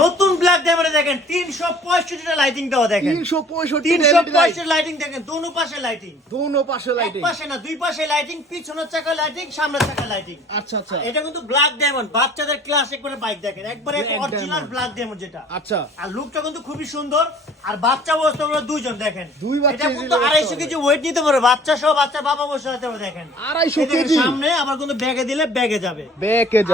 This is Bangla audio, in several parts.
নতুন ব্ল্যাক ডায়মন্ডে দেখেন 365 টা লাইটিং দেওয়া দেখেন 365 লাইটিং দেখেন দোনো পাশে লাইটিং এক পাশে না দুই পাশে লাইটিং পিছনের চাকা লাইটিং সামনের চাকা লাইটিং আচ্ছা আচ্ছা এটা কিন্তু ব্ল্যাক ডায়মন্ড বাচ্চাদের ক্লাস একবারে বাইক দেখেন একবারে অরিজিনাল ব্ল্যাক ডায়মন্ড যেটা আচ্ছা আর লুকটা কিন্তু খুবই সুন্দর আর বাচ্চা বসতে পারবে দুইজন দেখেন দুই বাচ্চা এটা কিন্তু 250 কেজি ওয়েট নিতে পারবে বাচ্চা সহ বাচ্চার বাবা বসে যেতে পারবে দেখেন 250 কেজি সামনে আবার কিন্তু ব্যাগে দিলে ব্যাগে যাবে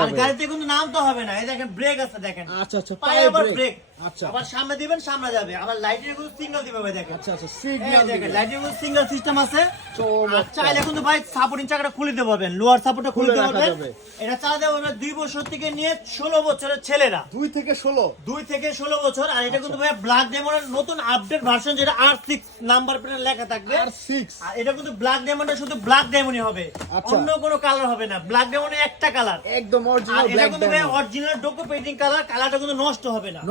আর গাড়িতে কিন্তু নামতে হবে না এই দেখেন ব্রেক আছে দেখেন আচ্ছা আচ্ছা পায়ে আবার ব্রেক আচ্ছা আবার সামনে দিবেন সামনে যাবে আবার লাইটের কিন্তু সিগন্যাল দিবে ভাই দেখেন আচ্ছা আচ্ছা সিগন্যাল দেখেন লাইটের কিন্তু সিগন্যাল সিস্টেম আছে আর চাইলে কিন্তু ভাই সাপোর্টিং চাকাটা খুলে দিতে পারবেন লোয়ার সাপোর্টটা খুলে দিতে পারবেন এটা চালাতে পারবেন 2 বছর থেকে নিয়ে 16 বছরের ছেলেরা 2 থেকে 16 বছর আর এটা কিন্তু ভাই ব্ল্যাক ডায়মন্ডের নতুন আপডেট ভার্সন যেটা R6 নাম্বার প্লেটে লেখা থাকবে R6 আর এটা কিন্তু ব্ল্যাক ডায়মন্ডের শুধু ব্ল্যাক ডায়মন্ডই হবে অন্য কোনো কালার হবে না ব্ল্যাক ডায়মন্ডের একটা কালার একদম অরিজিনাল এটা কিন্তু ভাই অরিজিনাল ডোকো পেইন্টিং কালারটা কিন্তু নষ্ট হবে না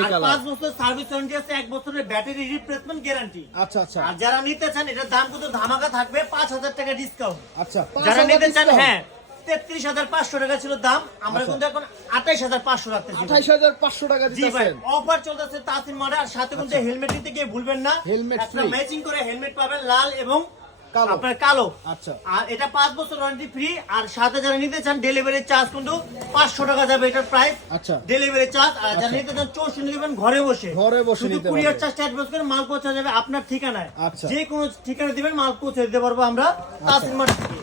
এই কালার 5 বছর সার্ভিস ওয়ারেন্টি আছে 1 বছরের ব্যাটারি রিপ্লেসমেন্ট গ্যারান্টি আচ্ছা আচ্ছা আর যারা নিতে চান এটার দাম কিন্তু ধামাকা থাকবে 5000 টাকা ডিসকাউন্ট আচ্ছা যারা নিতে চান হ্যাঁ 33500 টাকা ছিল দাম আমরা কিন্তু এখন 28500 রাখতেছি 28500 টাকা জি ভাই দিতেছেন অফার চলতেছে তাসিম মডেল আর সাথে কিন্তু হেলমেট নিতে গিয়ে ভুলবেন না হেলমেট একটা ফ্রি ম্যাচিং করে হেলমেট পাবেন লাল এবং কালো আপনার কালো আচ্ছা আর এটা 5 বছর ওয়ারেন্টি ফ্রি আর সাথে যারা নিতে চান ডেলিভারি চার্জ কিন্তু 500 টাকা যাবে এটার প্রাইস আচ্ছা ডেলিভারি চার্জ আর যারা নিতে চান 64 নেবেন ঘরে বসে নিতে শুধু কুরিয়ার চার্জ অ্যাডভান্স করে মাল পৌঁছে যাবে আপনার ঠিকানায় আচ্ছা যে কোনো ঠিকানা দিবেন মাল পৌঁছে দিতে পারবো আমরা তাসিম মডেল থেকে